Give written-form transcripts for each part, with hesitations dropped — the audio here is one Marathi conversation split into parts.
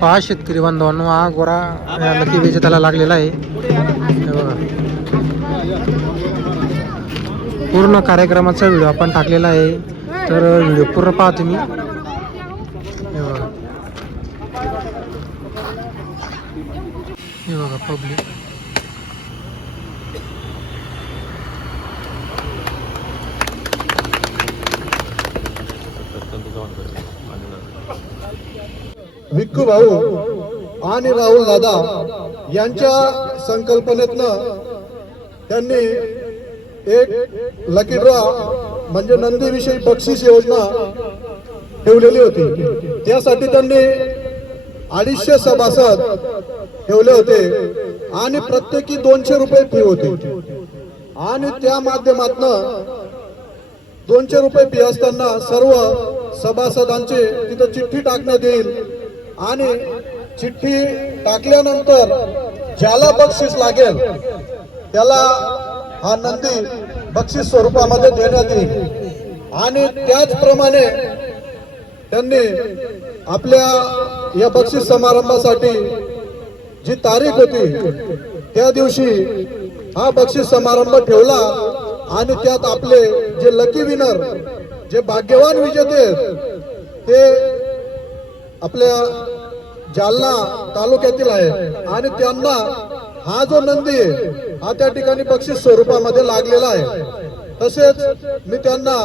पहा शेतकरी बांधवांनो, हा गोरा लकी विजेत्याला लागलेला आहे. हे बघा, पूर्ण कार्यक्रमाचा व्हिडिओ आपण टाकलेला आहे, तर व्हिडिओ पूर्ण पहा तुम्ही. हे बघा, हे बघा पब्लिक. विक्कू भाऊ आणि राहुल दादा यांच्या संकल्पनेतनं त्यांनी एक लकी ड्रॉ म्हणजे नंदीविषयी बक्षीस योजना ठेवलेली होती. त्यासाठी त्यांनी 250 सभासद ठेवले होते आणि प्रत्येकी 200 रुपये फी होती. आणि त्या माध्यमातून 200 रुपये फी असताना सर्व सभासदांची तिथं चिठ्ठी टाकण्यात येईल आणि चिठ्ठी टाकल्यानंतर ज्याला बक्षीस लागेल त्याला हा नंदी बक्षीस स्वरूपामध्ये देण्यात येईल. आणि त्याचप्रमाणे त्यांनी आपल्या या बक्षीस समारंभासाठी जी तारीख होती त्या दिवशी हा बक्षीस समारंभ ठेवला आणि त्यात आपले जे लकी विनर, जे भाग्यवान विजेते ते आपल्या जालना तालुक्यातील आहे आणि त्यांना हा जो नंदी हा त्या ठिकाणी बक्षीस स्वरूपामध्ये लागलेला आहे. तसेच मी त्यांना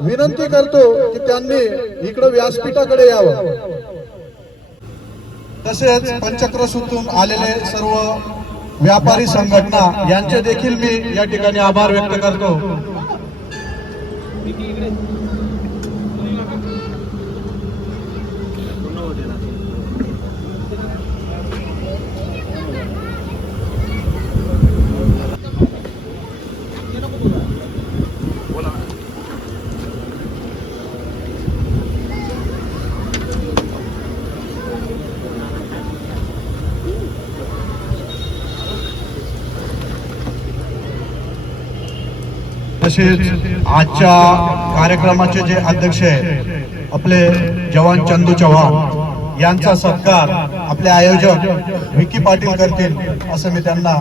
विनंती करतो की त्यांनी इकडे व्यासपीठाकडे यावं. तसेच पंचक्रसूतून आलेले सर्व व्यापारी संघटना यांचे देखील मी या ठिकाणी आभार व्यक्त करतो. तसेच आजच्या कार्यक्रमाचे जे अध्यक्ष आहेत आपले जवान चंदू चव्हाण यांचा सत्कार आपले आयोजक विकी पाटील करतील असं मी त्यांना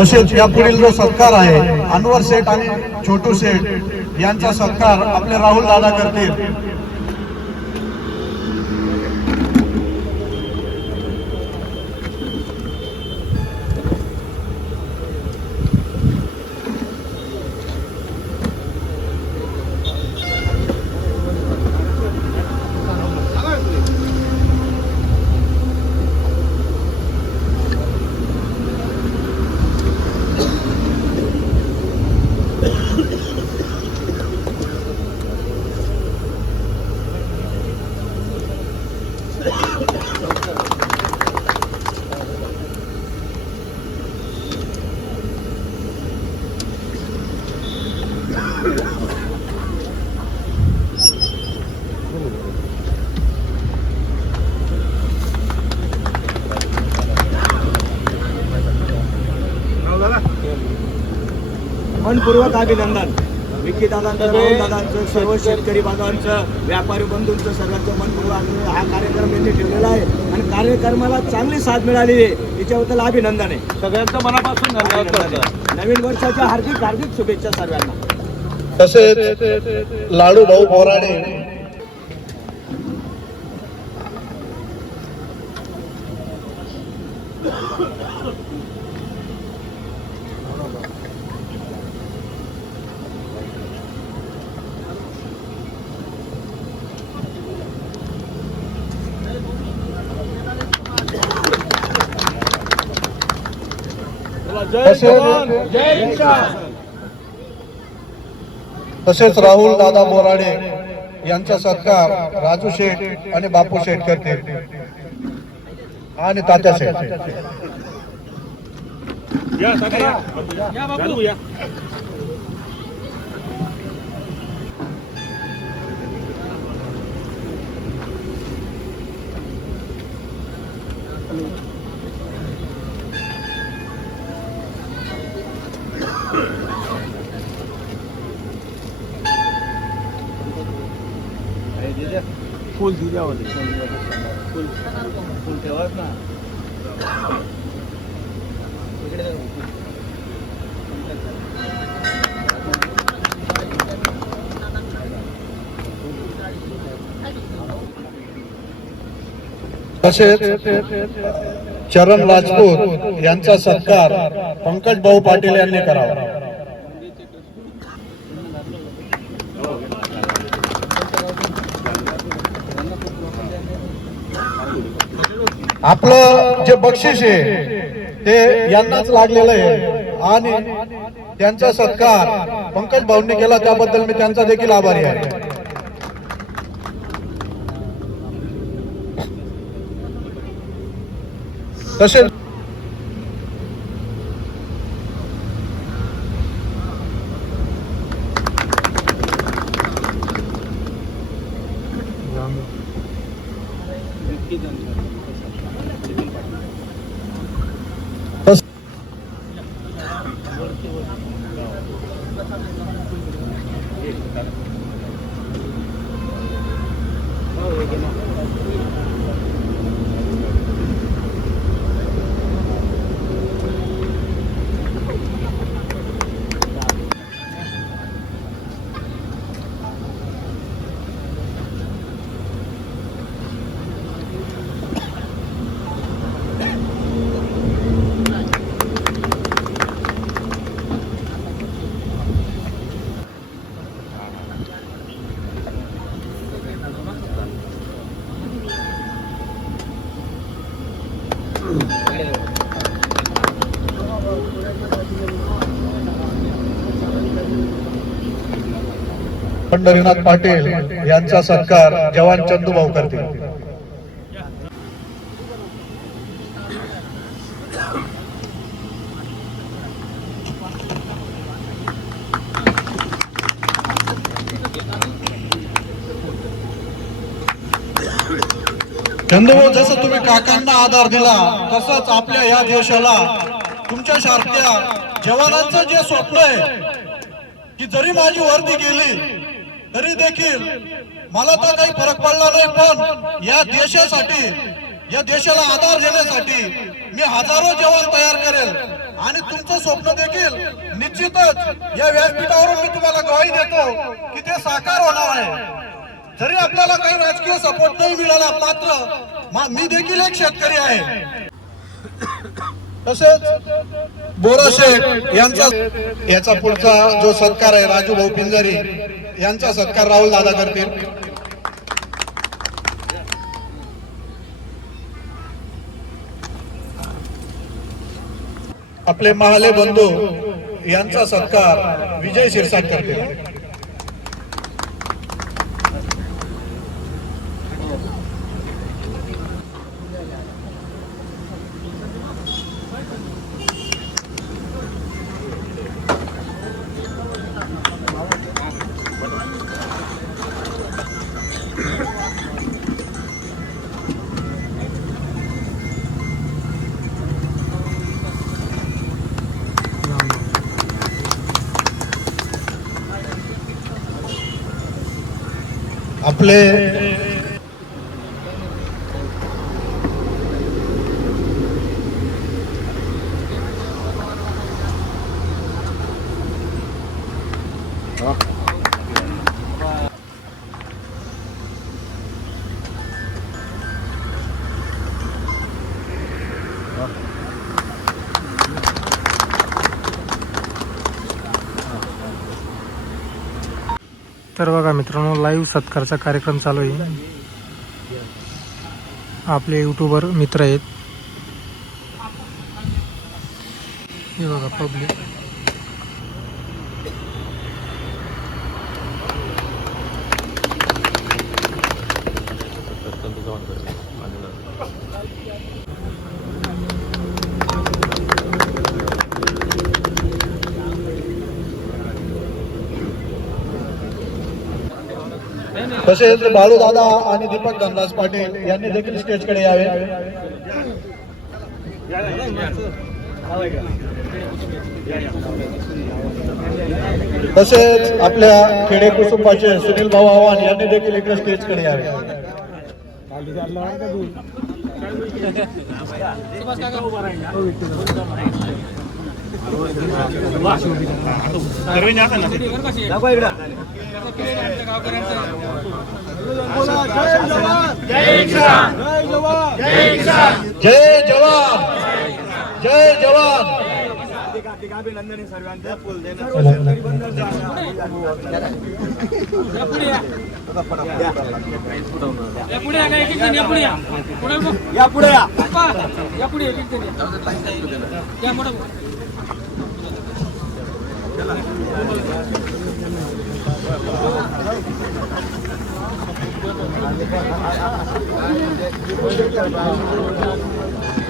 तसेच यापुढील जो सत्कार आहे अनवर शेठ आणि छोटू शेठ यांचा सत्कार आपले राहुल दादा करतील. मनपूर्वक अभिनंदन विकी दादांचं, राहुल दादांचं, सर्व शेतकरी बांधवांचं, व्यापारी बंधूंचं सर्वांचं मनपूर्वक हा कार्यक्रम यांनी ठेवलेला आहे आणि कार्यक्रमाला चांगली साथ मिळाली आहे याच्याबद्दल अभिनंदन आहे. सगळ्यांचं मनापासून धन्यवाद. नवीन वर्षाच्या हार्दिक हार्दिक शुभेच्छा सर्वांना. तसेच लाडू भाऊ बोराडे तसेच राहुल दादा बोराडे यांचा सत्कार राजू शेठ आणि बापू शेठ करतील आणि तात्या शेठ. फुल दिल्या होते फुल फुल ठेवत ना तसेच चरण राजपूत यांचा सत्कार पंकज भाऊ पाटील यांनी करावा. आपलं जे बक्षीस आहे ते यांनाच लागलेलं आहे आणि त्यांचा सत्कार पंकज भाऊंनी केला त्याबद्दल मी त्यांचा देखील आभारी आहे. तसेच पंढरीनाथ पाटील यांचा सत्कार जवान चंदूभाऊ करतील. चंदूभाऊ, जसं तुम्ही काकांना आधार दिला तसंच आपल्या या देशाला तुमच्या सारख्या जवानांचं जे स्वप्न आहे की जरी माझी वर्दी गेली तरी देखील मला तर काही फरक पडला नाही, पण या देशासाठी या देशाला आधार देण्यासाठी मी हजारो जवान तयार करेल आणि तुमचं स्वप्न देखील निश्चितच या व्यासपीठावरून मी तुम्हाला ग्वाही देतो की ते साकार होणार आहे. जरी आपल्याला काही राजकीय सपोर्ट नाही मिळाला, मात्र मी देखील एक शेतकरी आहे. तसेच बोरा शेठ यांचा याचा पुढचा जो सत्कार आहे राजू भाऊ पिंजारी यांचा सत्कार राहुल दादा करतील. आपले महाले बंधू यांचा सत्कार विजय शिरसाट करतील. आपले तर बघा मित्रांनो, लाईव्ह सत्कारचा कार्यक्रम चालू आहे. आपले यूट्यूबर मित्र आहेत. हे बघा पब्लिक. तसेच बाळू दादा आणि दीपक धनराज पाटील यांनी देखील स्टेजकडे यावे. तसेच आपल्या खेडे कुटुंबाचे सुनील भाऊ आव्हान यांनी देखील इकडे स्टेजकडे यावे. जय जवान जय जवान. अभिनंदन सर्वांचं. या पुढे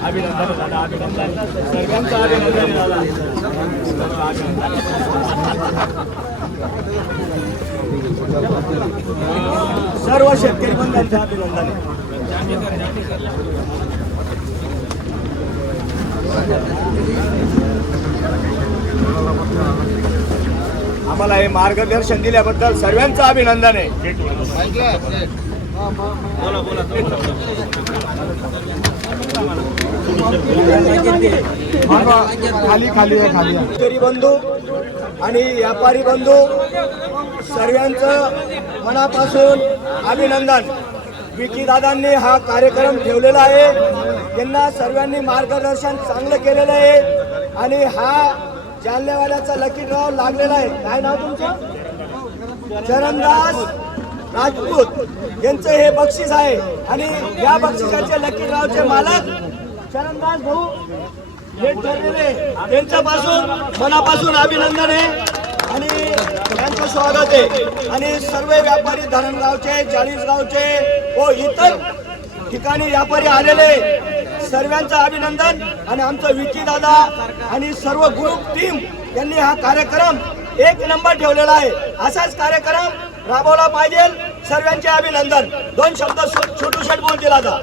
अभिनंदन दादा, अभिनंदन सर्वांचं अभिनंदन दादा. सर्व शेतकरी बंधूंचं अभिनंदन. आम्हाला हे मार्गदर्शन दिल्याबद्दल सर्वांचं अभिनंदन आहे. शेतकरी बंधू आणि व्यापारी बंधू सर्वांचं मनापासून अभिनंदन. विकी दादांनी हा कार्यक्रम ठेवलेला आहे. त्यांना सर्वांनी मार्गदर्शन चांगलं केलेलं आहे आणि हा जालनेवाड्याचा लकी ड्रॉ लागलेला आहे. काय नाव तुमचं? चरणदास राजपूत यांचं हे बक्षीस आहे आणि या बक्षिसाचे लकी ड्रॉचे मालक चरणदास भाऊ हे ठरलेले. त्यांच्यापासून मनापासून अभिनंदन आहे आणि त्यांचं स्वागत आहे. आणि सर्व व्यापारी धरणगावचे, चाळीसगावचे व इतर ठिकाणी व्यापारी आलेले सर्वांचं अभिनंदन. आणि आमचं विकी दादा आणि सर्व ग्रुप टीम यांनी हा कार्यक्रम एक नंबर ठेवलेला आहे. असाच कार्यक्रम राबवला पाहिजे. सर्वांचे अभिनंदन. दोन शब्द छोटू शेट बोलतील आता.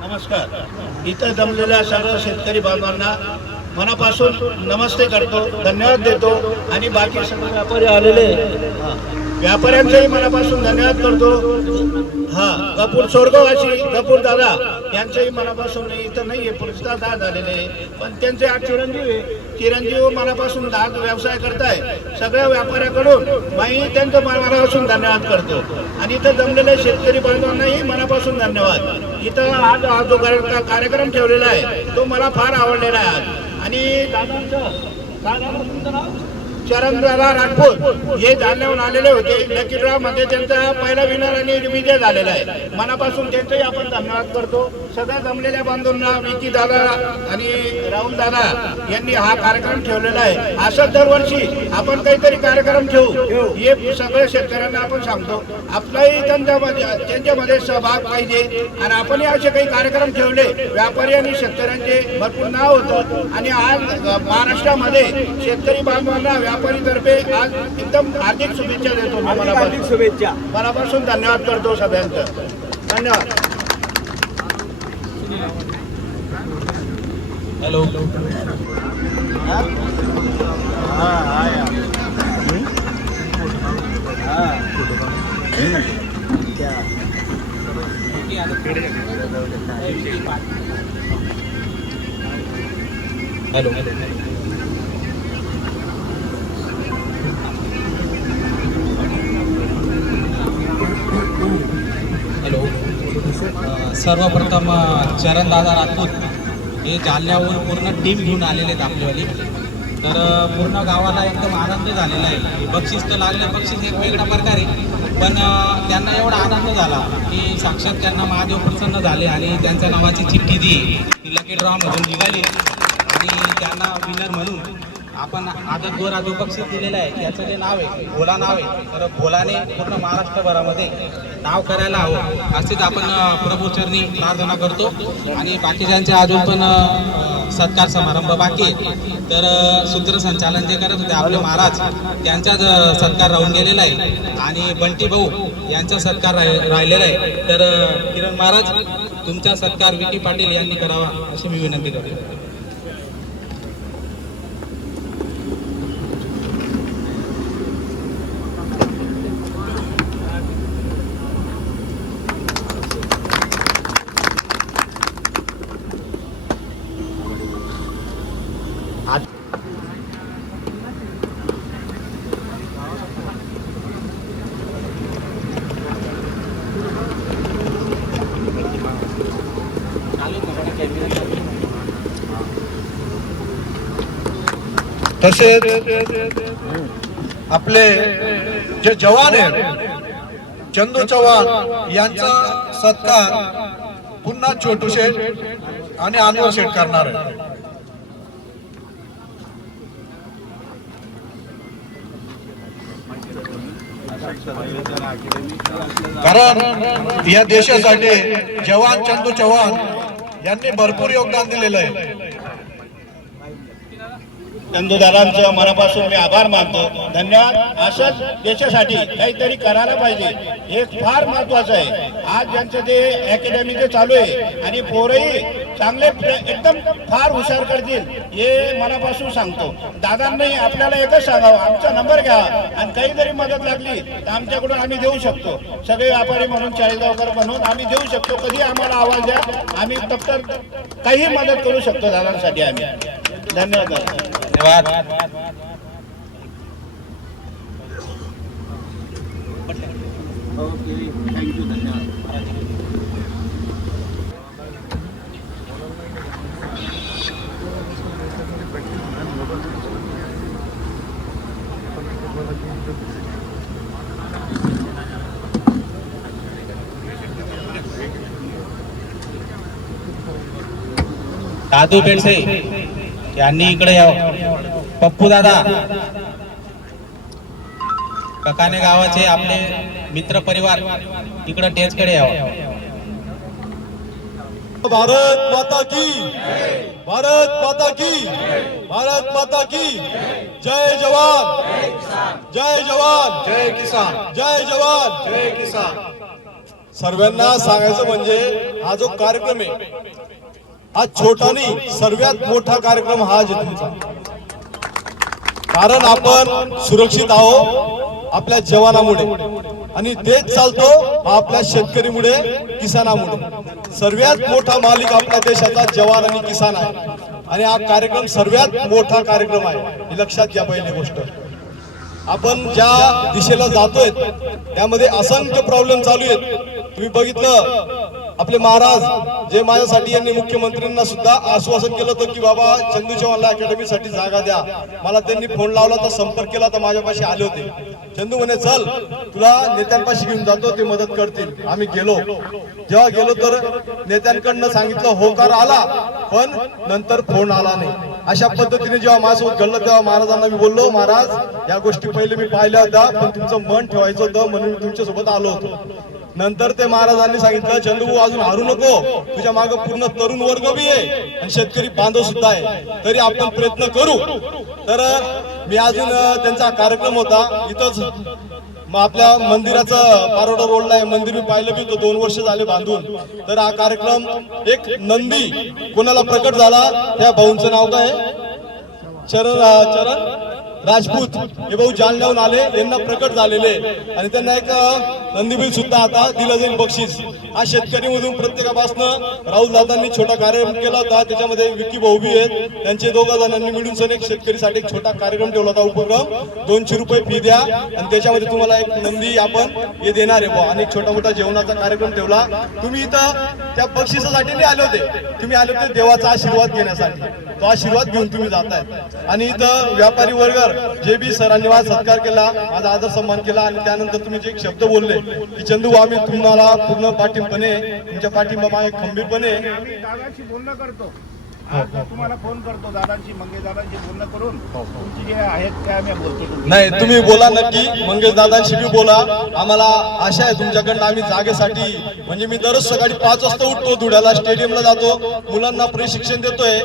नमस्कार. इथं जमलेल्या सर्व शेतकरी बांधवांना मनापासून नमस्ते करतो, धन्यवाद देतो. आणि बाकी सर्व व्यापारी आलेले व्यापाऱ्यांचंही मनापासून धन्यवाद करतो. कपूर स्वर्गवासी कपूर दादा यांचंही मनापासून इथं नाही आहे, पुरस्कार झालेले, पण त्यांचे आज चिरंजीव मनापासून व्यवसाय करताय. सगळ्या व्यापाऱ्याकडून मी त्यांचं मनापासून धन्यवाद करतो. आणि इथं जमलेल्या शेतकरी बांधवांनाही मनापासून धन्यवाद. इथं आज जो कार्यक्रम ठेवलेला आहे तो मला फार आवडलेला आहे आज. आणि दादांचं चरणदादा राजपूत हे जालन्याहून आलेले होते. लकी ड्रॉ मध्ये त्यांचा पहिला विनर आणि विजय झालेला आहे. मनापासून त्यांचेही आपण धन्यवाद करतो. सगळ्या जमलेल्या बांधवांना विकी दादा आणि राहुल दादा यांनी हा कार्यक्रम ठेवलेला आहे. असं दरवर्षी आपण काहीतरी कार्यक्रम ठेवू हे सगळ्या शेतकऱ्यांना आपण सांगतो. आपलाही त्यांच्यामध्ये सहभाग पाहिजे आणि आपणही असे काही कार्यक्रम ठेवले व्यापारी आणि शेतकऱ्यांचे भरपूर नाव होतं. आणि आज महाराष्ट्रामध्ये शेतकरी बांधवांना व्यापारीतर्फे आज एकदम हार्दिक शुभेच्छा देतो. हार्दिक शुभेच्छा. मनापासून धन्यवाद करतो सगळ्यांचं. धन्यवाद. हॅलो. हॅलो. सर्वप्रथम चरणदादा राजपूत हे जालन्याहून पूर्ण टीम घेऊन आलेले आहेत आपल्यावाली. तर पूर्ण गावाला एकदम आनंद झालेला आहे. बक्षीस तर लागले, बक्षीस एक वेगळ्या प्रकारे, पण त्यांना एवढा आनंद झाला की साक्षात त्यांना महादेव प्रसन्न झाले आणि त्यांच्या नावाची चिठ्ठी ती लकी ड्रॉमधून निघाली आणि त्यांना विनर म्हणून आपण आदत गोरा जो बक्षीस दिलेला आहे त्याचं जे नाव आहे भोला नाव आहे. तर भोलाने पूर्ण महाराष्ट्रभरामध्ये नाव करायला हवं असेच आपण प्रभूचरणी प्रार्थना करतो. आणि बाकीच्यांचे अजून पण सत्कार समारंभ बाकी आहे. तर सूत्रसंचालन जे करत होते आपले महाराज त्यांचाच सत्कार राहून गेलेला आहे आणि बंटी भाऊ यांचा सत्कार राहिलेला आहे. तर किरण महाराज तुमचा सत्कार विकी पाटील यांनी करावा अशी मी विनंती करतो. तसेच आपले जे जवान आहेत चंदू चव्हाण यांचा सत्कार पुन्हा छोटू शेठ आणि अनवर शेठ करणार आहे. कारण या देशासाठी जवान चंदू चव्हाण यांनी भरपूर योगदान दिलेलं आहे. चंदूदारांचं मनापासून मी आभार मानतो. धन्यवाद. असंच देशासाठी काहीतरी करायला पाहिजे, हे फार महत्वाचं आहे. आज ज्यांचं ते अकॅडमी जे चालू आहे आणि पोरही चांगले एकदम फार हुशार करतील हे मनापासून सांगतो. दादांनी आपल्याला एकच सांगावं, आमचा नंबर घ्या आणि काहीतरी मदत लागली तर आमच्याकडून आम्ही देऊ शकतो. सगळे व्यापारी म्हणून चाळीसगावकर म्हणून आम्ही देऊ शकतो. कधी आम्हाला आवाज द्या, आम्ही फक्त काही मदत करू शकतो दादांसाठी आम्ही. धन्यवाद. धन्यवाद. थँक्यू. धन्यवाद. दादू पेंडसे यांनी इकडे यावं. पप्पू दादा ककाने गावाचे आपले मित्र परिवार इकडे टेजकडे यावं. भारत माता की, भारत माता की, भारत माता की जय जवान, जय जवान, जय किसान, जय जवान, जय किसान. सर्वांना सांगायचं म्हणजे हा जो कार्यक्रम आहे हा छोटा नाही, सर्वात मोठा कार्यक्रम हा आहे तुमचा. कारण आपण सुरक्षित आहोत आपल्या जवानामुळे आणि तेच चालतो आपल्या शेतकरीमुळे, किसानामुळे. सर्वात मोठा मालिक आपल्या देशाचा जवान आणि किसान आहे आणि हा कार्यक्रम सर्वात मोठा कार्यक्रम आहे हे लक्षात घ्या. पहिली गोष्ट, आपण ज्या दिशेला जातोय त्यामध्ये असंख्य प्रॉब्लेम चालू आहेत. तुम्ही बघितलं आपले महाराज जे माझ्यासाठी यांनी मुख्यमंत्र्यांना सुद्धा आश्वासन केलं होतं की बाबा चंदू चव्हाणला अकॅडमीसाठी जागा द्या. मला त्यांनी फोन लावला तर संपर्क केला तर माझ्यापाशी आले होते. चंदू म्हणे चल तुला नेत्यांपाशी घेऊन जातो, ते मदत करतील. आम्ही गेलो. जेव्हा गेलो तर नेत्यांकडनं सांगितलं होकार आला, पण नंतर फोन आला नाही. अशा पद्धतीने जेव्हा माझ्यासोबत घडलं तेव्हा महाराजांना मी बोललो, महाराज या गोष्टी पहिले मी पाहिल्या होत्या पण तुमचं मन ठेवायचं होतं म्हणून मी तुमच्यासोबत आलो होतो. नंतर ते महाराजांनी सांगितलं चंदू अजून हारू नको, तुझ्या मागे पूर्ण तरुण वर्ग बी आहे आणि शेतकरी बांधव सुद्धा आहे, तरी आपण प्रयत्न करू. तर मी अजून त्यांचा कार्यक्रम होता इथंच आपल्या मंदिराचं पारोडा रोडला आहे मंदिर, मी पाहिलं बी होतं 2 वर्ष झाले बांधून. तर हा कार्यक्रम एक नंदी कोणाला प्रकट झाला, त्या भाऊंचं नाव काय चरण राजपूत हे भाऊ जालन्याहून आले, यांना प्रकट झालेले आणि त्यांना एक नंदीबील सुद्धा आता दिलं जाईल बक्षीस. हा शेतकरी मधून प्रत्येकापासून राहुल दादांनी छोटा कार्यक्रम केला होता, त्याच्यामध्ये विकी भाऊ बी आहेत, त्यांचे 2 जणांनी मिळून एक शेतकरीसाठी एक छोटा कार्यक्रम ठेवला होता. उपक्रम 200 रुपये फी द्या आणि त्याच्यामध्ये तुम्हाला एक नंदी आपण हे देणार आहे आणि एक छोटा मोठा जेवणाचा कार्यक्रम ठेवला. तुम्ही इथं त्या बक्षिसासाठी नाही आले होते, तुम्ही आले होते देवाचा आशीर्वाद घेण्यासाठी. तो आशीर्वाद घेऊन तुम्ही जाताय. आणि इथं व्यापारी वर्ग जे बी सरांनी माझा सत्कार केला, माझा आदर सन्मान केला, आणि त्यानंतर तुम्ही जे एक शब्द बोलले की चंदू आम्ही तुम्हाला पूर्ण पाठिंबाने, तुमच्या पाठिंबा मागे खंबीरपणे. दादांशी बोलणं करतो, आज तुम्हाला फोन करतो दादांशी, मंगेश दादांशी बोलणं करून तुमची जे आहेत त्या आम्ही बोलतो. नाही, तुम्ही बोला नक्की, मंगेश दादांशी बी बोला. आम्हाला आशा आहे तुमच्याकडनं, आम्ही जागेसाठी म्हणजे मी दररोज सकाळी 5 वाजता उठतो, धुळ्याला स्टेडियमला जातो, मुलांना प्रशिक्षण देतोय.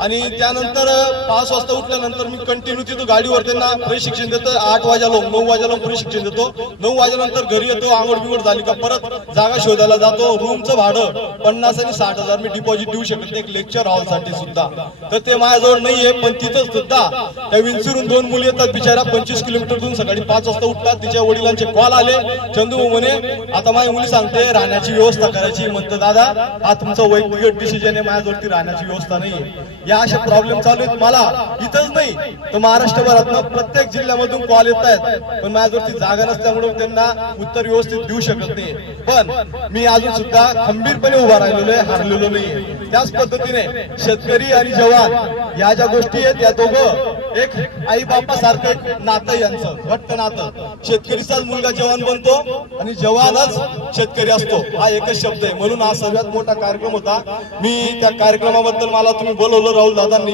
आणि त्यानंतर 5 वाजता उठल्यानंतर मी कंटिन्यू तिथं गाडीवर त्यांना प्रशिक्षण देतोय. 8 वाजेला 9 वाजेला प्रशिक्षण देतो. 9 वाजेनंतर घरी येतो, आंघोळ बिघोळ झाली का परत जागा शोधायला जातो. रूमचं भाडं 50 आणि 60,000 मी डिपॉझिट देऊ शकत नाही, एक लेक्चर हॉलसाठी सुद्धा. तर ते माझ्याजवळ नाहीये. पण तिथं सुद्धा त्या विंचूरून 2 मुली येतात बिचारा, 25 किलोमीटरतून सकाळी 5 वाजता उठतात. तिच्या वडिलांचे कॉल आले, चंदू म्हणे आता माझी मुली सांगते राहण्याची व्यवस्था करायची. म्हणतं दादा हा तुमचा वैयक्तिक डिसिजन आहे, माझ्याजवळती राहण्याची व्यवस्था नाहीये. या अशा प्रॉब्लेम चालू आहेत. मला इथंच नाही तर महाराष्ट्रभरात प्रत्येक जिल्ह्यामधून कॉल येत आहेत, पण माझ्यावरती जागा नसल्यामुळे त्यांना उत्तर व्यवस्थित देऊ शकत नाही. पण मी अजून सुद्धा खंबीरपणे उभा राहिलेलो आहे, हारलेलो नाही. त्याच पद्धतीने शेतकरी आणि जवान या ज्या गोष्टी आहेत, या दोघं एक आई बापासारखं एक नातं, यांचं घट्ट नातं. शेतकरीचाच मुलगा जवान बनतो आणि जवानच शेतकरी असतो, हा एकच शब्द आहे. म्हणून हा सर्वात मोठा कार्यक्रम होता. मी त्या कार्यक्रमाबद्दल मला तुम्ही बोलवलं राहुल दादांनी,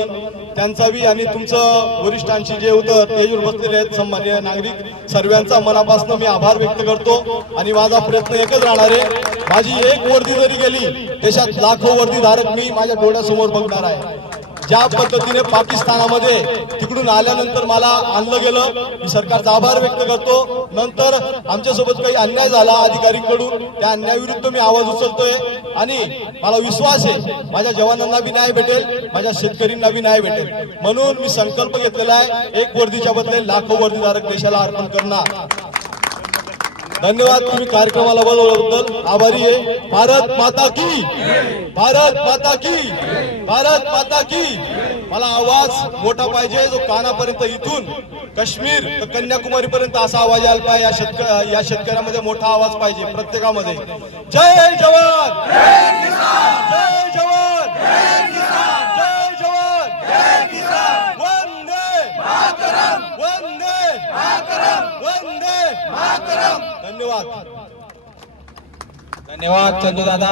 त्यांचा बी आणि तुमचं वरिष्ठांशी जे होतं स्टेजवर बसलेले आहेत सन्माननीय नागरिक, सर्वांचा मनापासून मी आभार व्यक्त करतो. आणि माझा प्रयत्न एकच राहणार आहे, माझी एक वर्दी जरी गेली देशात लाखो वर्दीधारक मी माझ्या डोळ्यासमोर बघणार आहे. ज्या पद्धतीने पाकिस्तानामध्ये तिकडून आल्यानंतर मला आणलं गेलं, मी सरकारचा आभार व्यक्त करतो. नंतर आमच्यासोबत काही अन्याय झाला अधिकाऱ्यांकडून, त्या अन्यायाविरुद्ध मी आवाज उचलतोय. आणि मला विश्वास आहे माझ्या जवानांना बी न्याय भेटेल, माझ्या शेतकऱ्यांना बी न्याय भेटेल. म्हणून मी संकल्प घेतलेला आहे, एक वर्दीच्या बदले लाखो वर्दीधारक देशाला अर्पण करणार. धन्यवाद, तुम्ही कार्यक्रमाला बोलवल्याबद्दल आभारी आहे. भारत माता की, भारत माता की, भारत माता की. मला आवाज मोठा पाहिजे, जो कानापर्यंत, इथून काश्मीर तर कन्याकुमारी पर्यंत असा आवाज यायला पाहिजे. या शेतकऱ्यामध्ये मोठा आवाज पाहिजे प्रत्येकामध्ये. जय जवान, जय किसान, जय जवान, जय किसान, जय जवान, जय किसान. वंदे मातरम, वंदे मातरम, वंदे मातरम. धन्यवाद. धन्यवाद चंदू दादा.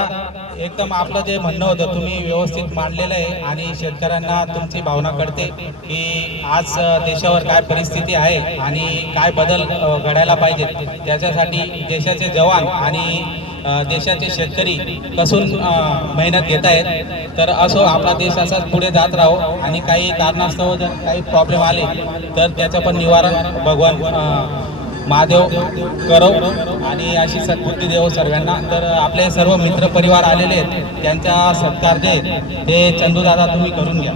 एकदम आपलं जे म्हणणं होतं तुम्ही व्यवस्थित मांडलेलं आहे. आणि शेतकऱ्यांना तुमची भावना कळते की आज देशावर काय परिस्थिती आहे आणि काय बदल घडायला पाहिजे. त्याच्यासाठी देशाचे जवान आणि देशाचे शेतकरी कसून मेहनत घेत आहेत. तर असो, आपला देश असाच पुढे जात राहो. आणि काही कारणास्तव जर काही प्रॉब्लेम आले तर त्याचं पण निवारण भगवान महादेव करो आणि अशी सद्बुद्धी देव सर्वांना. तर आपले सर्व मित्र परिवार आलेले आहेत, त्यांचा सत्कार जे ते चंदू दादा तुम्ही करून घ्या.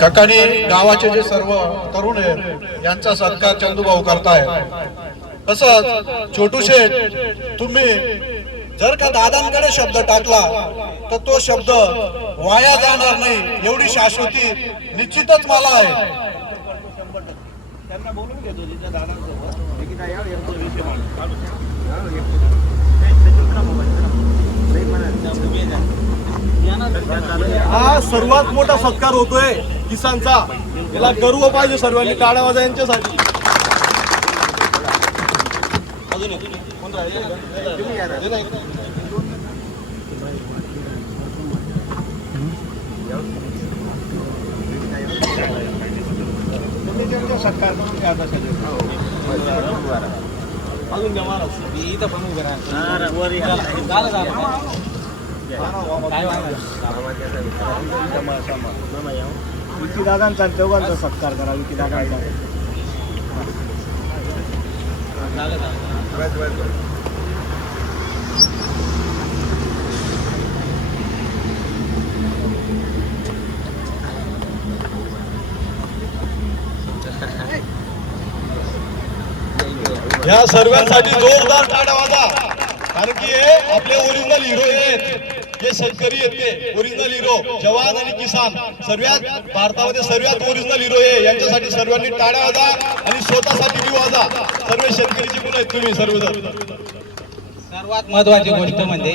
काकानी गावाचे जे सर्व तरुण आहेत यांचा सत्कार चंदूभाऊ करताय. तसंच छोटू शेठ, तुम्ही जर का दादांकडे शब्द टाकला तर तो शब्द वाया जाणार नाही एवढी शाश्वती निश्चितच मला आहे. त्यांना बोलून घेतो तिच्या दादांसोबत, एकीदा या एक दोन विषय मांडू. हा सर्वात मोठा सत्कार होतोय किसानचा, याला गर्व पाहिजे सर्वांनी. टाळ्या वाजा यांच्यासाठी. अजून घ्या महाराज. इथं पण उभे राहा. विकीदादांचा आणि चौघांचा सत्कार करा. विकीदादांचा या सर्वांसाठी जोरदार टाळ्या वाजा, कारण की हे आपले ओरिजिनल हिरो आहेत. हे शेतकरी आहेत, ते ओरिजिनल हिरो, जवान आणि किसान, सर्वात भारतामध्ये सर्वात ओरिजिनल हिरो हे. यांच्यासाठी सर्वांनी टाळ्या वाजा आणि स्वतःसाठी बी वाजा. सर्व शेतकरीची मुलं आहेत तुम्ही सर्वजण. सर्वात महत्वाची गोष्ट म्हणजे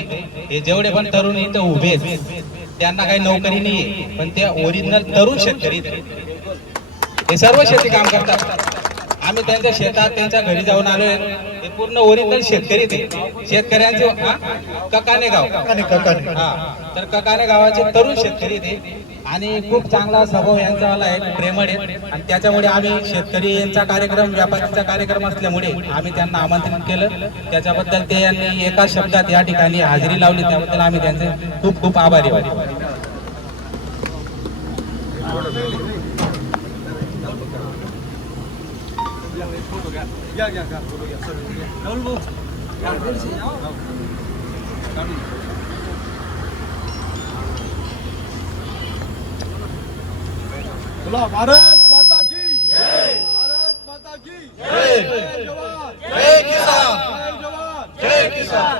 हे जेवढे पण तरुण इथं उभे आहेत त्यांना काही नोकरी नाहीये, पण ते ओरिजिनल तरुण शेतकरी आहेत. हे सर्व शेती काम करतात. आम्ही त्यांच्या शेतात त्यांच्या घरी जाऊन आलोय. हे पूर्ण ओरिजिनल शेतकरी ते शेतकऱ्यांचे ककाने गाव हा, तर ककाने गावाचे तरुण शेतकरी ते आणि खूप चांगला स्वभाव यांचावाला आहे, प्रेमळ आहे. आणि त्याच्यामुळे आम्ही शेतकरी यांचा कार्यक्रम, व्यापाऱ्यांचा कार्यक्रम असल्यामुळे आम्ही त्यांना आमंत्रित केलं. त्याच्याबद्दल ते यांनी एका शब्दात या ठिकाणी हजेरी लावली, त्याबद्दल आम्ही त्यांचे खूप खूप आभारी आहोत. भारत माता की जय, भारत माता की जय, जय जवान, जय किसान, जय जवान, जय किसान.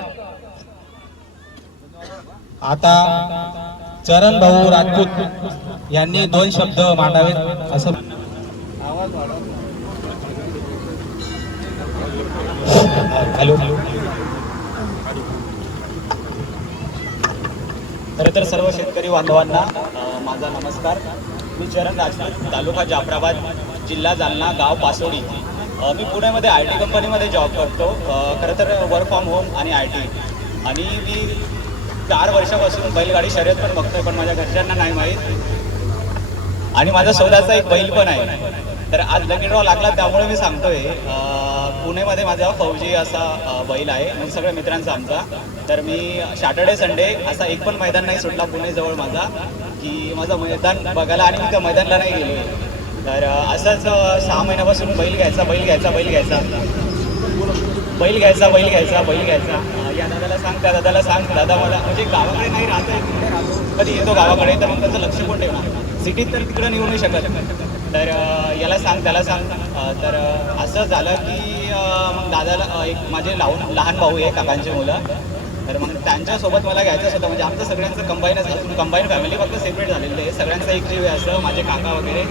आता चरण भाऊ राजपूत यांनी 2 शब्द मांडावेत असं. हॅलो. खरं तर सर्व शेतकरी बांधवांना माझा नमस्कार. मी चरण राजपूत, तालुका जाफराबाद, जिल्हा जालना, गाव पासोडी. मी पुण्यामध्ये IT कंपनीमध्ये जॉब करतो. खरं तर वर्क फ्रॉम होम आणि IT. आणि मी 4 वर्षापासून बैलगाडी शर्यत पण बघतोय, पण माझ्या घरच्यांना नाही माहीत. आणि माझा स्वतःचा एक बैल पण आहे. तर आज लकी ड्रॉ लागला त्यामुळे मी सांगतोय. पुणेमध्ये माझा फौजी असा बैल आहे, म्हणजे सगळ्या मित्रांचा आमचा. तर मी सॅटर्डे संडे असा एक पण मैदान नाही सुटला पुणेजवळ माझा, की माझं मैदान बघायला, आणि मी त्या मैदानाला नाही गेलो. तर असंच 6 महिन्यापासून बैल घ्यायचा बैल घ्यायचा बैल घ्यायचा बैल घ्यायचा बैल घ्यायचा बैल घ्यायचा. या दादाला सांग, त्या दादाला सांग. दादा मला म्हणजे गावाकडे नाही राहतो, कधी येतो गावाकडे, तर मग त्याचं लक्ष कोण ठेवणार. सिटीत तर तिकडं निघू नाही शकत. तर याला सांग, त्याला सांग. तर असं झालं की मग दादाला एक माझे लहान भाऊ आहे, काकांचे मुलं. तर मग त्यांच्यासोबत मला घ्यायचंच होतं. म्हणजे आमचं सगळ्यांचं कंबाईन फॅमिली फक्त सेपरेट झालेलं आहे. सगळ्यांचा एक जीव आहे असं, माझे काका वगैरे.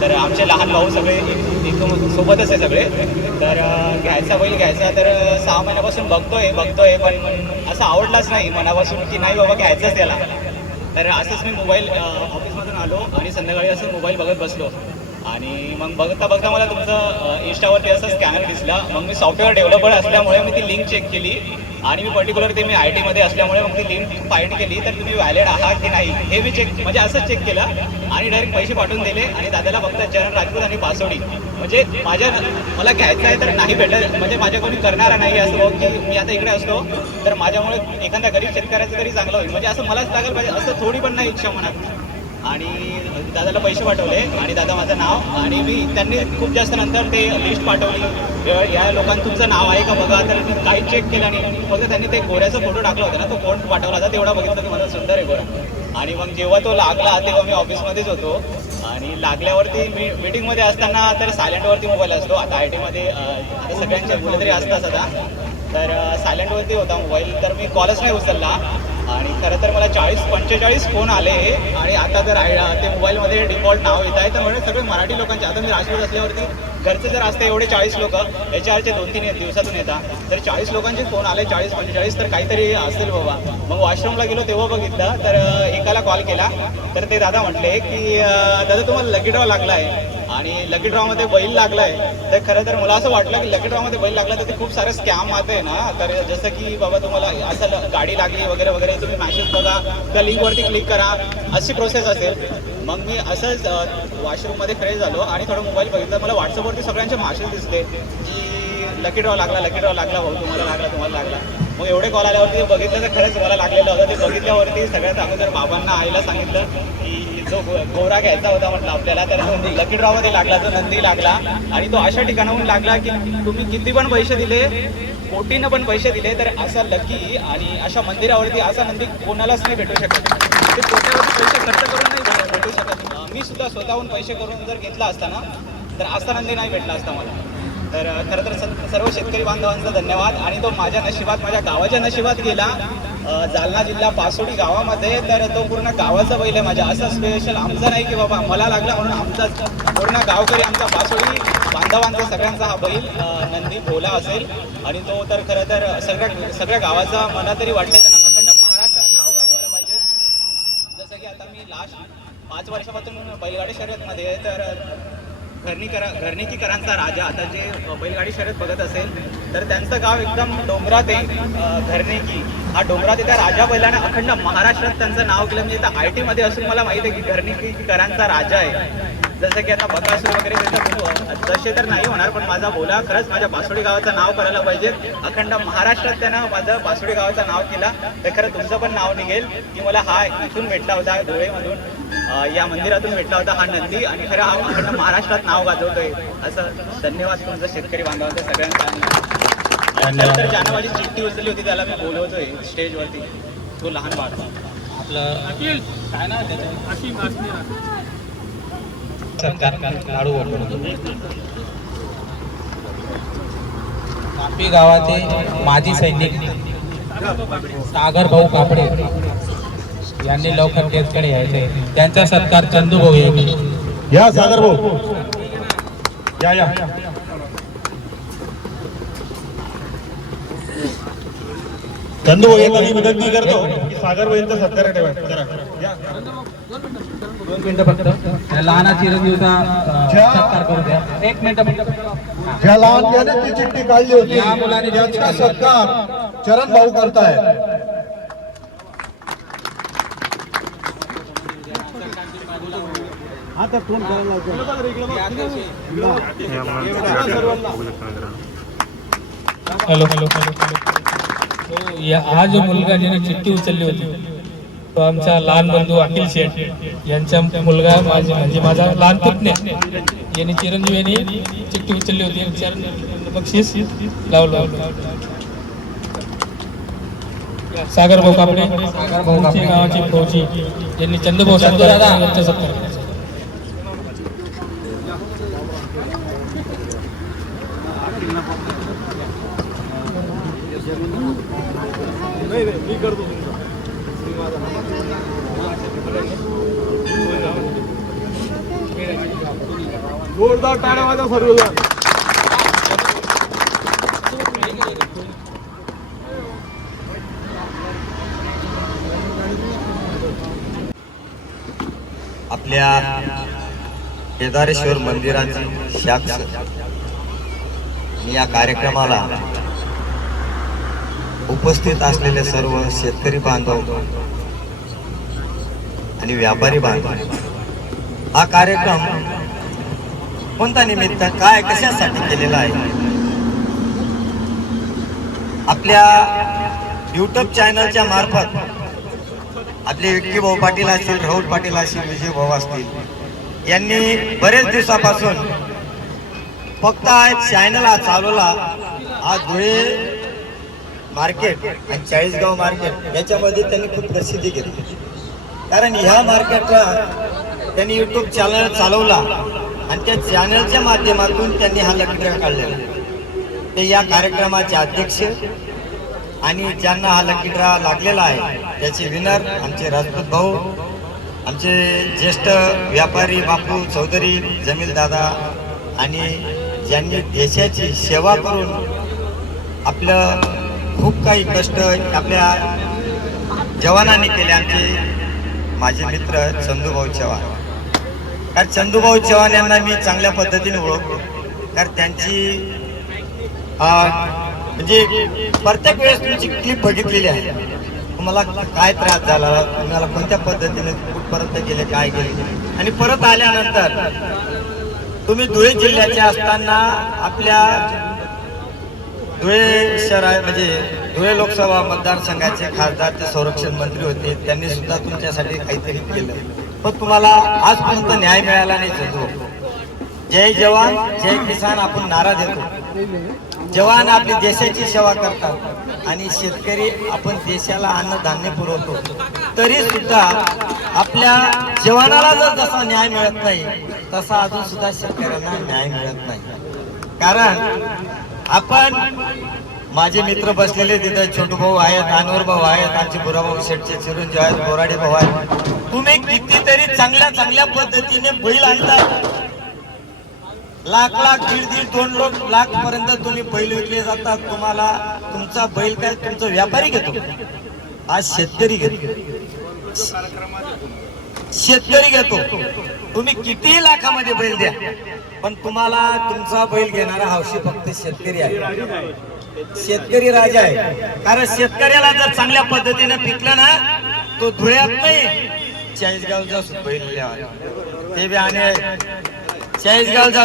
तर आमचे लहान भाऊ सगळे एकदम सोबतच आहे सगळे. तर घ्यायचा बैल घ्यायचा. तर 6 महिन्यापासून बघतोय पण असं आवडलाच नाही मनापासून, की नाही बाबा घ्यायचंच त्याला. तर असंच मी मोबाईल ऑफिसमधून आलो आणि संध्याकाळी असं मोबाईल बघत बसलो. आणि मग बघता बघता मला तुमचं इंस्टावरती असं स्कॅनर दिसला. मग मी सॉफ्टवेअर डेव्हलपर असल्यामुळे मी ती लिंक चेक केली. आणि मी पर्टिक्युलर ते मी IT मध्ये असल्यामुळे मग ती लिंक फाईंड केली. तर तुम्ही व्हॅलिड आहात की नाही हे मी म्हणजे असंच चेक केलं. आणि डायरेक्ट पैसे पाठवून दिले. आणि दादाला फक्त चरण राजपूत आणि पासोडी, म्हणजे मला घ्यायचं आहे तर नाही भेटत, म्हणजे माझ्या कोणी करणारा नाही असं बघ, की मी आता इकडे असतो तर माझ्यामुळे एखाद्या गरीब शेतकऱ्याचं तरी चांगलं होईल, म्हणजे असं मलाच लागलं पाहिजे असं थोडी पण नाही इच्छा मनात. आणि दादाला पैसे पाठवले आणि दादा माझं नाव. आणि त्यांनी खूप जास्त नंतर ते लिस्ट पाठवली, या लोकांचं तुमचं नाव आहे का बघा. तर मी काही चेक केला नाही, फक्त त्यांनी ते गोऱ्याचा फोटो टाकला होता ना, तो कोण पाठवला होता तेवढा बघितलं की मला सुंदर आहे गोरा. आणि मग जेव्हा तो लागला तेव्हा मी ऑफिसमध्येच होतो. आणि लागल्यावरती मी मीटिंगमध्ये असताना तर सायलेंटवरती मोबाईल असतो. आता IT मध्ये आता सगळ्यांचे मुलं तरी असतात आता, तर सायलेंटवरती होता मोबाईल. तर मी कॉलच नाही उचलला. आणि खरं तर मला 40-45 फोन आले. आणि आता जर ते मोबाईलमध्ये डिफॉल्ट नाव येत आहे तर म्हणजे सगळे मराठी लोकांचे. आता मी राजपूत असल्यावरती घरचे जर असते एवढे 40 लोक, याच्यावरचे 2-3 दिवसातून येतात, तर 40 लोकांचे फोन आले, 40-45, तर काहीतरी असेल बाबा. मग वॉशरूमला गेलो तेव्हा बघितलं, तर एकाला कॉल केला. तर ते दादा म्हटले की दादा तुम्हाला लकी ड्रॉ लागला आहे आणि लकी ड्रॉमध्ये बैल लागला आहे. तर खरं तर मला असं वाटलं की लकी ड्रॉमध्ये बैल लागला तर ते खूप सारे स्कॅम आते ना. तर जसं की बाबा तुम्हाला असं गाडी लागली वगैरे वगैरे, तुम्ही मॅसेज बघा, त्या लिंकवरती क्लिक करा, अशी प्रोसेस असेल. मग मी असंच वॉशरूममध्ये फ्रेश झालो आणि थोडं मोबाईल बघितला. मला व्हॉट्सअपवरती सगळ्यांचे मॅसेज दिसले की लकी ड्रॉ लागला भाऊ, तुम्हाला लागला. मग एवढे कॉल आल्यावरती ते बघितलं तर खरंच मला लागलेलं होतं. ते बघितल्यावरती सगळ्यात अगोदर बाबांना आईला सांगितलं की जो गोरा घ्यायचा होता म्हटलं आपल्याला, तर तो लकी ड्रॉमध्ये लागला, जो नंदी लागला. आणि तो अशा ठिकाणाहून लागला की तुम्ही किती पण पैसे दिले, कोटीनं पण पैसे दिले, तर असा लकी आणि अशा मंदिरावरती असा नंदी कोणालाच नाही भेटू शकत. ते कोट्यावरती पैसे खर्च करून नाही भेटू शकत. मी सुद्धा स्वतःहून पैसे करून जर घेतला असता ना, तर असा नंदी नाही भेटला असता मला. तर खरं तर सर्व शेतकरी बांधवांचा धन्यवाद. आणि तो माझ्या नशिबात, माझ्या गावाच्या नशिबात गेला. जालना जिल्हा पासोडी गावामध्ये, तर तो पूर्ण गावाचा बैल आहे माझ्या. असं स्पेशल आमचं नाही की बाबा मला लागला म्हणून आमचाच, पूर्ण गावकरी आमचा पासोडी बांधवांचा सगळ्यांचा हा बैल नंदी भोला असेल. आणि तो तर खरं तर सगळ्या गावाचा मला तरी वाटतं त्यांना अखंड महाराष्ट्रात नाव गाजवायला पाहिजे. जसं की आता मी लास्ट 5 वर्षापासून बैलगाडी शर्यतमध्ये, तर घरणीकीकरांचा राजा, आता जे बैलगाडी शर्यत बघत असेल तर त्यांचं गाव एकदम डोंगरात आहे. घरणीकी हा डोंगरात आहे. त्या राजा बैलाने अखंड महाराष्ट्रात त्यांचं नाव केलं. म्हणजे आता IT मध्ये असून मला माहिती आहे की घरणीकीकरांचा राजा आहे. जसं की आता बकासूर वगैरे तसे तर नाही होणार, पण माझा भोला खरंच माझ्या पासोडी गावाचं नाव करायला पाहिजे. अखंड महाराष्ट्रात त्यानं माझं पासोडी गावाचं नाव केला, तर खरं तुमचं पण नाव निघेल की मला हा इथून भेटला होता, धुळेमधून या मंदिरातून भेटला होता हा नंदी. आणि खरं हा अखंड महाराष्ट्रात नाव गाजवतोय. असं धन्यवाद तुमचं शेतकरी बांधवांचं सगळ्यांचा. तर ज्यानं माझी चिठ्ठी उचलली होती त्याला मी बोलवतोय स्टेजवरती, तो लहान बाळ आपलं अखिल काय ना त्याचं लाडू कापी गावाचे माजी सैनिक सागर भाऊ कापडे यांनी लवकर केसकडे यायचे. त्यांचा सत्कार चंदू भाऊ यांनी. या सागर भाऊ या. चंदू भाऊ यांना मी विनंती करतो की सागर भाऊ यांचा सत्कार ठेवा. 2 मिनिटं फक्त लहाना चिरंजीवचा सत्कार करू द्या. 1 मिनिट फक्त. ज्या लहान याने ती चिठ्ठी काढली होती या मुलाने त्याचा सत्कार चरण भाऊ करताय. आता फोन करायला हॅलो. हा जो मुलगा ज्याने चिठ्ठी उचलली होती तो आमचा लहान बंधू अखिल शेठ यांचा मुलगा, म्हणजे माझा लहान पुतण्या यांनी चिरंजीव यांनी चिठ्ठी उचलली होती. बक्षीस लावलं. सागर भाऊ कापडे गावाची फौजी यांनी चंदूभाऊ यांचा सत्कार. जोरदार टाळ्या वाजवा सर्वजण. आपल्या केदारेश्वर मंदिराची शाख या कार्यक्रमाला उपस्थित असलेले सर्व शेतकरी बांधव आणि व्यापारी बांधव, हा कार्यक्रम कोणता निमित्त काय कशासाठी केलेला आहे? आपल्या YouTube चॅनलच्या मार्फत आपले विक्की भाऊ पाटील असतील, राहुल पाटील असतील, विजय भाऊ असतील यांनी बरेच दिवसापासून फक्त चॅनल हा चालवला. आज धुळे मार्केट आणि 40गाव मार्केट याच्यामध्ये त्यांनी खूप प्रसिद्धी घेतली. कारण ह्या मार्केटला त्यांनी YouTube चॅनल चालवला आणि त्या चॅनलच्या माध्यमातून त्यांनी हा लकी ड्रॉ काढलेला. ते या कार्यक्रमाचे अध्यक्ष आणि ज्यांना हा लकी ड्रॉ लागलेला आहे त्याचे विनर आमचे राजपूत भाऊ, आमचे ज्येष्ठ व्यापारी बापू चौधरी, जमील दादा, आणि ज्यांनी देशाची सेवा करून आपलं खूप काही कष्ट आपल्या जवानांनी केले. आमचे माझे मित्र चंदूभाऊ चव्हाण. कारण चंदूभाऊ चव्हाण यांना मी चांगल्या पद्धतीने ओळखतो. कारण त्यांची म्हणजे प्रत्येक वेळेस तुमची क्लिप बघितलेली आहे. तुम्हाला काय त्रास झाला, तुम्हाला कोणत्या पद्धतीने कुठपर्यंत गेले, काय गेले, आणि परत आल्यानंतर तुम्ही धुळे जिल्ह्याचे असताना आपल्या धुळे शहर म्हणजे धुळे लोकसभा मतदारसंघाचे खासदार ते संरक्षण मंत्री होते, त्यांनी सुद्धा तुमच्यासाठी काहीतरी केलं, पण तुम्हाला आजपर्यंत न्याय मिळाला नाही. चंद्रू, जय जवान जय किसान आपण नारा देतो. जवान आपली देशाची सेवा करतात आणि शेतकरी आपण देशाला अन्नधान्य पुरवतो, तरी सुद्धा आपल्या जवानाला जर जसा न्याय मिळत नाही तसा अजून सुद्धा शेतकऱ्यांना न्याय मिळत नाही. कारण आपण, माझे मित्र बसलेले तिथे, छोटू भाऊ आहेत, अनवर भाऊ आहेत, आमचे बुराभाऊ शेठचे चिरंजीव आहेत, बोराडे भाऊ आहेत, तुम्ही कितीतरी चांगल्या चांगल्या पद्धतीने बैल आणतात. लाख लाख दीड 2 लाख पर्यंत तुम्ही बैल विकले जातात. तुम्हाला तुमचा बैल काय तुमचा व्यापारी घेतो, आज शेतकरी घेतो, शेतकरी घेतो. तुम्ही कितीही लाखामध्ये बैल द्या, पण तुम्हाला तुमचा बैल घेणारा हौशी फक्त शेतकरी आहे. शेतकरी राजा आहे. कारण शेतकऱ्याला जर चांगल्या पद्धतीने पिकलं ना, तो धुळ्यात नाही, चाळीसगावचा बैल ते बी आणि चाळीसगावचा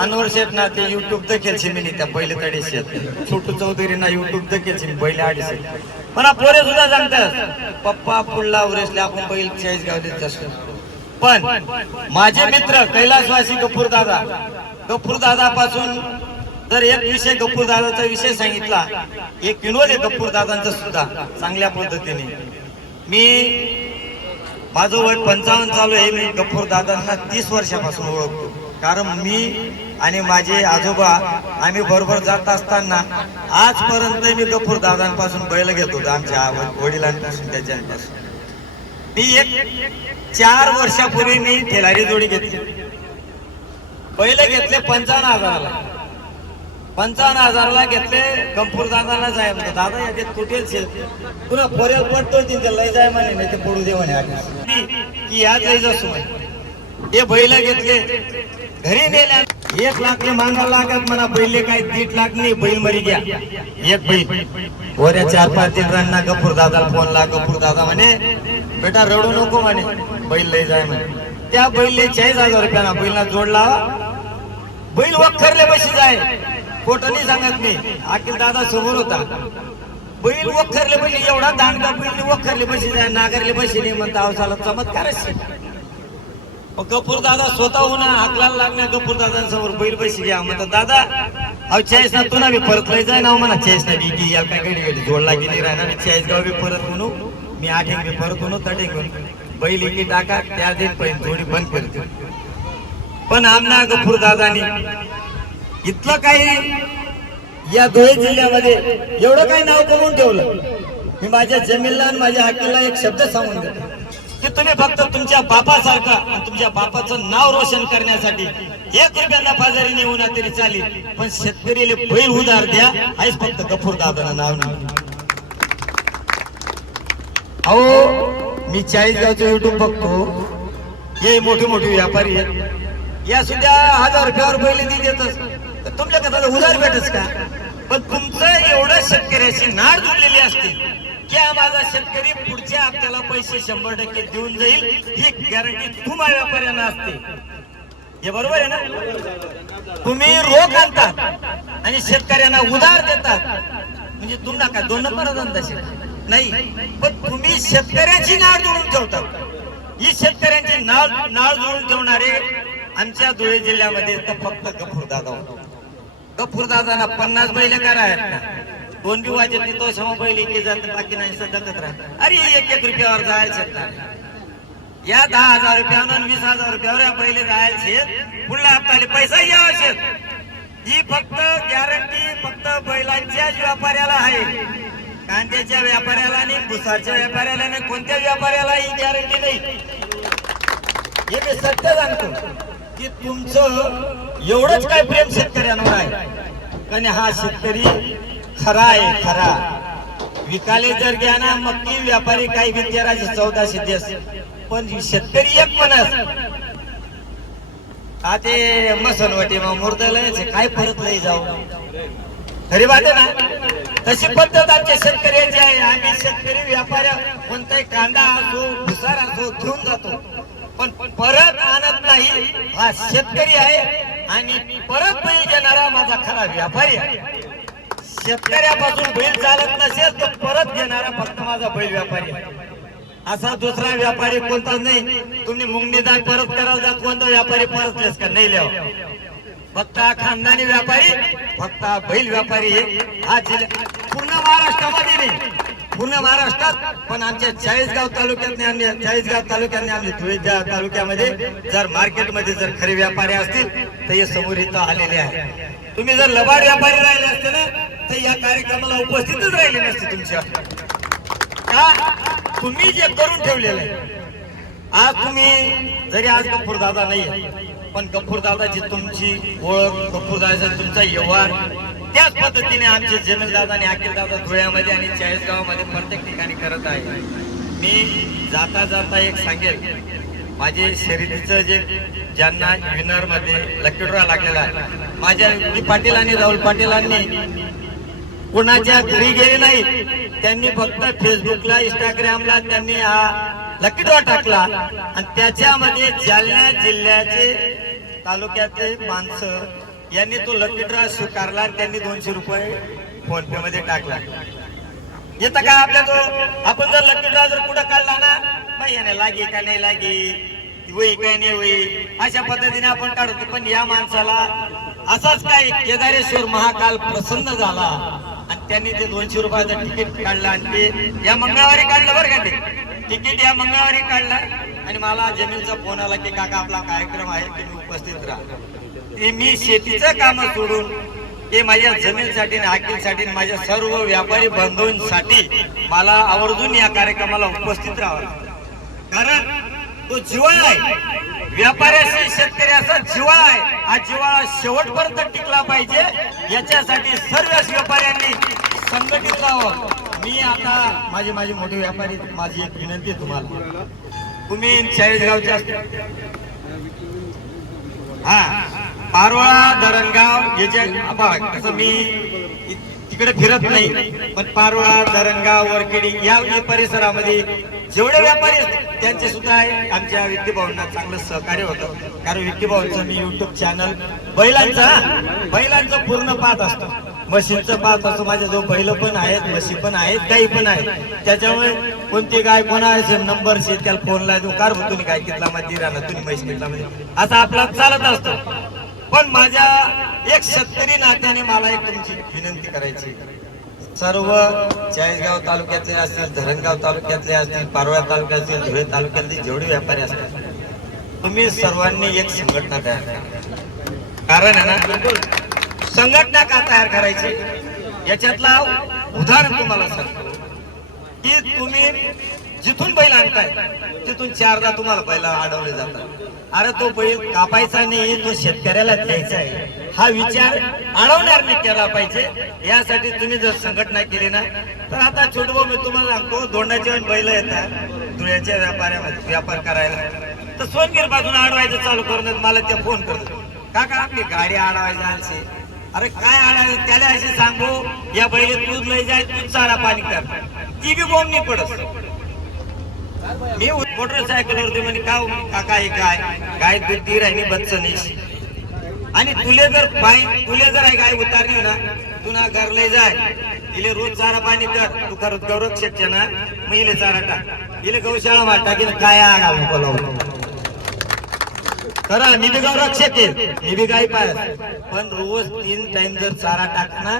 अनवर शेठ ना, ते युट्यूब देखील शिमिनी त्या पहिले तडे शेत छोटू चौधरी ना युट्यूब देखील शिमी पहिले अडीच. पण पोरे सुद्धा सांगतात पप्पा पुढला उरेसले आपण बैल चाळीसगावलेच असतो. पण माझे मित्र कैलासवासी गफूर दादा पासून जर एक विषय गफूर दादाचा विषय सांगितला, एक विनोद आहे गफूर दादांचा सुद्धा चांगल्या पद्धतीने. माझं वय 55 चालू आहे. मी गफूर दादांना 30 वर्षापासून ओळखतो. कारण मी आणि माझे आजोबा आम्ही बरोबर जात असताना आजपर्यंत मी गफूर दादांपासून बैल घेत होतो, आमच्या वडिलांपासून त्याच्यापासून. मी एक 4 वर्षापूर्वी मी ठेलारी जोडी घेतली. बैल घेतले 55,000ला. 55,000ला घेतले. गफूर दादाला जाय म्हणतो, दादा याच्यात कुठेच पुन्हा पोऱ्याला पडतो तिथे लय जाय म्हणे, नाही ते पडू दे म्हणे की यात लय जासू म्हणे. हे बैल घेतले, घरी नेल्या. 1 लाख मागायला लागत म्हणा. बैले काय 1.5 लाख नाही, बैल मरी घ्या एक बैल. पोऱ्या 4-5 दिवसांना गफूर दादाला फोन ला. गफूर दादा म्हणे बेटा रडू नको म्हणे, बैल लय जाय म्हणे. त्या बैलले 40,000 रुपयाला बैलला जोड लावा. बैल वखरले बशी जाय, खोटं नाही सांगत मी. अखिल दादा समोर होता. बैल वखरले बशी, एवढा दांडगा बैल वखरले बशी जाय, नागरले बशी नाही म्हणता. अवसाला चमत्कार. गफूर दादा स्वतःहून हाकलाला लागणार गफूर दादांसमोर बैल बशी घ्या म्हणतात. दादा अहो 40 ना तू ना मी परत लय जाय ना म्हणा. 40 ना बी या काय गडी जोडला गेली राहणार. 40 गाव बी परत म्हणू मी 8 बी परत म्हणू 30 म्हणून बैल इकडे टाका. त्या दिन पहिली थोडी बंद करते. पण आमना गफूर दादानी इतलं काही या धुळे जिल्ह्यामध्ये एवढं काही नाव कमवून ठेवलं. मी माझ्या जमीनला आणि माझ्या हक्कीला एक शब्द सांगून देतो की तुम्ही फक्त तुमच्या बापासारखा आणि तुमच्या बापाचं नाव रोशन करण्यासाठी 1 रुपया नफा जरी नेऊ ना तरी चालेल, पण शेतकरीला बैल उधार द्या. हेच फक्त गफूर दादाचं नाव नाही. अहो मी 40 गावचं युट्यूब बघतो. हे मोठे मोठे व्यापारी आहेत, या सुद्धा 1000 रुपयावर बैल देतच. तुमच्या कथा उधार भेटच का? पण तुमचं एवढं शेतकऱ्याची नाड जोडलेली असते की माझा शेतकरी पुढच्या हप्त्याला पैसे 100% देऊन जाईल, ही गॅरंटी तुम्हा व्यापाऱ्यांना असते. हे बरोबर आहे ना? तुम्ही रोख आणतात आणि शेतकऱ्यांना उधार देतात, म्हणजे तुम्हाला काय 2 नंबर धंदा नाही. पण तुम्ही शेतकऱ्याची नाळ जोडून ठेवतात. ही शेतकऱ्यांची नाळ जोडून ठेवणारे आमच्या धुळे जिल्ह्यामध्ये तर फक्त गफूर दादा होतो. गफूर दादांना 50 बैल करा आहेत ना, 2 बी वाजत नाही तो सम बैल इथे जात, बाकी नाही सदकत राहत. अरे 1-1 रुपयावर जायचं. या 10,000 रुपयावर आणि 20,000 रुपयावर या बैल जायचे. पुढल्या हप्त्याला पैसा यावा शेत. ही फक्त गॅरंटी फक्त बैलांच्याच व्यापाऱ्याला आहे. कांद्याच्या व्यापाऱ्याला नाही, भुसारच्या व्यापाऱ्याला नाही, कोणत्या व्यापाऱ्याला ही गॅरंटी नाही. हे मी सत्य सांगतो की तुमचं एवढंच काय प्रेम शेतकऱ्यांवर आहे. कारण हा शेतकरी खरा आहे, खरा. विकाले जर घ्या ना मक्की व्यापारी काही बी 1314 देश, पण शेतकरी एक म्हणस ते मसनवटी मुर्दलाचे काय परत लई जाऊ. खरी बात आहे ना? तशी पद्धत आमच्या शेतकऱ्याची आहे. आम्ही शेतकरी व्यापाऱ्या कोणताही कांदा असो भुसार असो घेऊन जातो, पण परत आणत नाही. हा शेतकरी आहे आणि परत बैल घेणारा माझा खरा व्यापारी आहे. शेतकऱ्यापासून बैल चालत नसेल तर परत घेणारा फक्त माझा बैल व्यापारी आहे. असा दुसरा व्यापारी कोणताच नाही. तुम्ही मुंगनी दाग परत करायला जात कोणता व्यापारी परतलेस का नाही लिहा. फक्त हा खानदानी व्यापारी, फक्त हा बैल व्यापारी हा जिल्हा पूर्ण महाराष्ट्रामध्ये नाही, पूर्ण महाराष्ट्रात. पण आमच्या चाळीसगाव तालुक्यात आमच्या धुळे तालुक्यामध्ये जर मार्केटमध्ये जर खरे व्यापारी असतील तर हे समोर इथं आलेले आहे. तुम्ही जर लबाड व्यापारी राहिले असते ना तर या कार्यक्रमाला उपस्थितच राहिले नसते. तुमच्या का तुम्ही जे करून ठेवलेलं आहे. आज तुम्ही जरी आज गफूरदादा नाही, पण गफूरदादाची तुमची ओळख, गफूरदादाचा तुमचा व्यवहार त्याच पद्धतीने आमचे जमीलदादा आणि अखिलदादा धुळ्यामध्ये आणि चाळीसगावामध्ये प्रत्येक ठिकाणी करत आहे. मी जाता जाता एक सांगेल, माझे शर्यतीचं जे ज्यांना विनर मध्ये लकी ड्रॉ लागलेला आहे, माझ्या विकी पाटील आणि राहुल पाटीलांनी कोणाच्या घरी गेले नाही. त्यांनी फक्त फेसबुकला, इंस्टाग्रामला त्यांनी हा लकी ड्रॉ टाकला आणि त्याच्यामध्ये जालना जिल्ह्याचे तालुक्याचे माणसं यांनी तो लकी ड्रॉ स्वीकारला आणि त्यांनी 200 रुपये फोन पे मध्ये टाकला. येतं का आपल्या तो आपण जर लकी ड्रॉ जर कुठं काढला ना, बाई याने लागे का नाही लागे, होई काय नाही होई, अशा पद्धतीने आपण काढतो. पण या माणसाला असाच काय केदारेश्वर महाकाल प्रसन्न झाला आणि त्यांनी ते 200 रुपयाचं तिकीट काढलं आणि ते या मंगळवारी काढलं बरं का. ते तिकीट या मंगळवारी काढलं आणि मला जमीनचा फोन आला की काका आपला कार्यक्रम आहे, तुम्ही उपस्थित राहा. ते मी शेतीचं काम सोडून हे माझ्या जमीनसाठी आणि हाकीसाठी माझ्या सर्व व्यापारी बंधूंसाठी मला आवर्जून या कार्यक्रमाला उपस्थित राहावं. कारण तो जिव्हाळा आहे व्यापाऱ्याशी शेतकऱ्याचा जिव्हाळा आहे. हा जिव्हाळा शेवटपर्यंत टिकला पाहिजे याच्यासाठी सर्व व्यापाऱ्यांनी संघटित राहावं. मी आता माझे मोठे व्यापारी, माझी एक विनंती आहे तुम्हाला, तुम्ही चाळीसगावचे असते पारोळा धरणगाव याच्या मी तिकडे फिरत नाही, पण पारोळा धरणगाव वरखेडी या परिसरामध्ये जेवढे व्यापारी असतात त्यांचे सुद्धा आमच्या विक्की भाऊंना चांगलं सहकार्य होतं. कारण विक्की भाऊंचं मी युट्यूब चॅनल बैलांचं पूर्ण पाहत असतो, म्हशींचं पाहत असतो. माझ्याजवळ बैल पण आहेत, म्हशी पण आहेत, गाई पण आहेत. त्याच्यामुळे कोणती गाय कोणाचे नंबर शे त्याला फोन लावून कार तुम्ही गाय कितला मध्ये राहणार, तुम्ही म्हशी कितला मध्ये, असं आपला चालत असतो. पण माझ्या एक शेतकरी नात्याने मला एक तुमची विनंती करायची, सर्व चाळीसगाव तालुक्यातले असतील, धरणगाव तालुक्यातले असतील, पारोळा तालुक्यात असतील, धुळे तालुक्यातले जेवढे व्यापारी असतात, तुम्ही सर्वांनी एक संघटना तयार करा. कारण आहे ना, संघटना का तयार करायची याच्यातला उदाहरण तुम्हाला सांगतो की तुम्ही जिथून बैल आणताय तिथून 4दा तुम्हाला बैला अडवले जातात. अरे तो बैल कापायचा नाही, तो शेतकऱ्याला द्यायचा आहे, हा विचार अडवणाऱ्यांनी केला पाहिजे. यासाठी तुम्ही जर संघटना केली ना तर आता छोटो मी तुम्हाला सांगतो, दोंडाचे बैल येतात धुळ्याच्या व्यापाऱ्यामध्ये व्यापार करायला, तर सोनगीर पासून अडवायचं चालू करून मला ते फोन करतो, काका आपली गाडी अडवायची. अरे काय अडायचं त्याला असे सांगू, या बैल दूध लई जाय, तूच चारा पाणी कर, ती बी बोंबणी पडत. मी मोटरसायकलवरती म्हणे का काका हे गाय दूध दी राहिली बच्चनीशी, आणि तुले जर गाय उतारली ना तुला घर लय जाय, इले रोज चारा पाणी कर, तू करत गौरक्षक ना मग इले चारा टाक, इले गौशाळा मार टाकीन काय करा. मी बी गौरक्षक आहे, मी बी गाय पाय, पण रोज 3 टाइम जर चारा टाकना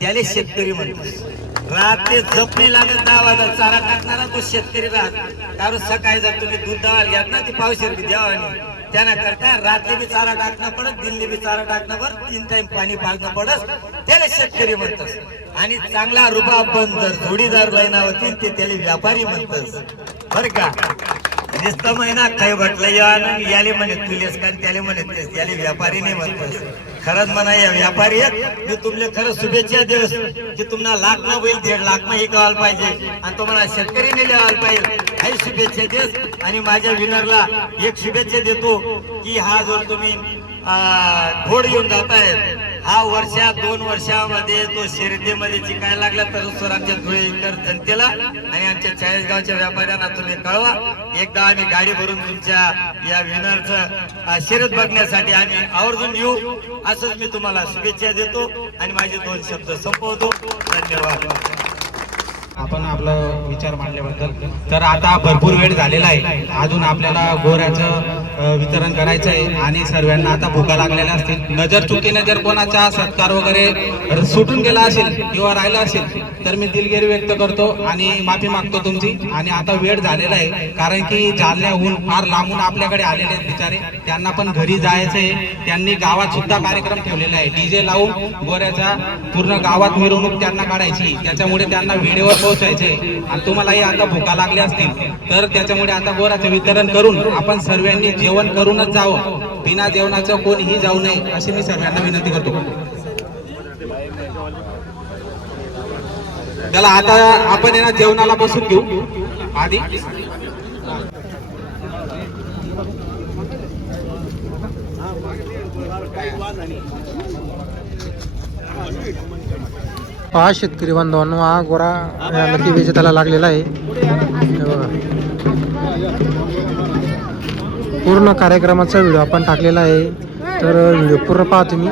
त्याला शेतकरी म्हणतात. रात्री झपणी लागत 10 वाजता चारा टाकणारा तो शेतकरी राहत. कारण सकाळी जर तुम्ही दूध दवायला घ्यात ना ती पावशेर बी द्यावा, त्यांना करता रात्री बी चारा टाकणं पडत, दिल्ली बी चारा टाकणं पडत, 3 टाइम पाणी पाजणं पडत, त्याला शेतकरी म्हणतात. आणि चांगला रुबाब पण जर जोडीदार लाईना होती ते त्याला व्यापारी म्हणतात बर का. नुसतं महिना काही म्हटलं याले म्हणे तुलेस का, त्याला म्हणे याले व्यापारी नाही म्हणतोस. खरंच म्हणा या व्यापारी आहेत, मी तुमले खरंच शुभेच्छा देस की तुम्हाला लाख ना होईल 1.5 लाख हे कळायला पाहिजे आणि तुम्हाला शेतकरीने लिहायला पाहिजे हे शुभेच्छा देस. आणि माझ्या विनरला एक शुभेच्छा देतो की हा जो तुम्ही घोड घेऊन जातायत हा वर्षा 2 वर्षामध्ये तो शर्यतीमध्ये जिंकायला लागला तर सर आमच्या धुळेकर जनतेला आणि आमच्या चाळीसगावच्या व्यापाऱ्यांना तुम्ही कळवा. एकदा आम्ही गाडी भरून तुमच्या या विनरचं शर्यत बघण्यासाठी आम्ही आवर्जून येऊ असंच मी तुम्हाला शुभेच्छा देतो आणि माझे 2 शब्द संपवतो. धन्यवाद. आपण आपलं विचार मांडल्याबद्दल. तर आता भरपूर वेळ झालेला आहे, अजून आपल्याला गोऱ्याचं वितरण करायचं आहे आणि सर्वांना आता भुका लागलेल्या असतील. नजर चुकीने जर कोणाचा सत्कार वगैरे सुटून गेला असेल किंवा राहिला असेल तर मी दिलगिरी व्यक्त करतो आणि माफी मागतो तुमची. आणि आता वेळ झालेला आहे, कारण की जालन्याहून फार लांबून आपल्याकडे आलेले आहेत बिचारे, त्यांना पण घरी जायचं आहे. त्यांनी गावात सुद्धा कार्यक्रम ठेवलेला आहे, डीजे लावून गोऱ्याचा पूर्ण गावात मिरवणूक त्यांना काढायची, त्याच्यामुळे त्यांना वेळेवर पोहोचायचे. आणि तुम्हालाही आता भुका लागल्या असतील तर त्याच्यामुळे आता गोऱ्याचं वितरण करून आपण सर्वांनी जेवण करूनच जावं, बिना जेवणाचं कोणीही जाऊ नये अशी मी सर्वांना विनंती करतो. त्याला आता आपण यांना जेवणाला बसून घेऊ आधी. पहा शेतकरी बांधवांनो, हा गोरा या लकी विजेत्याला लागलेला आहे. हे बघा, पूर्ण कार्यक्रमाचा व्हिडिओ आपण टाकलेला आहे, तर व्हिडिओ पूर्ण पहा तुम्ही.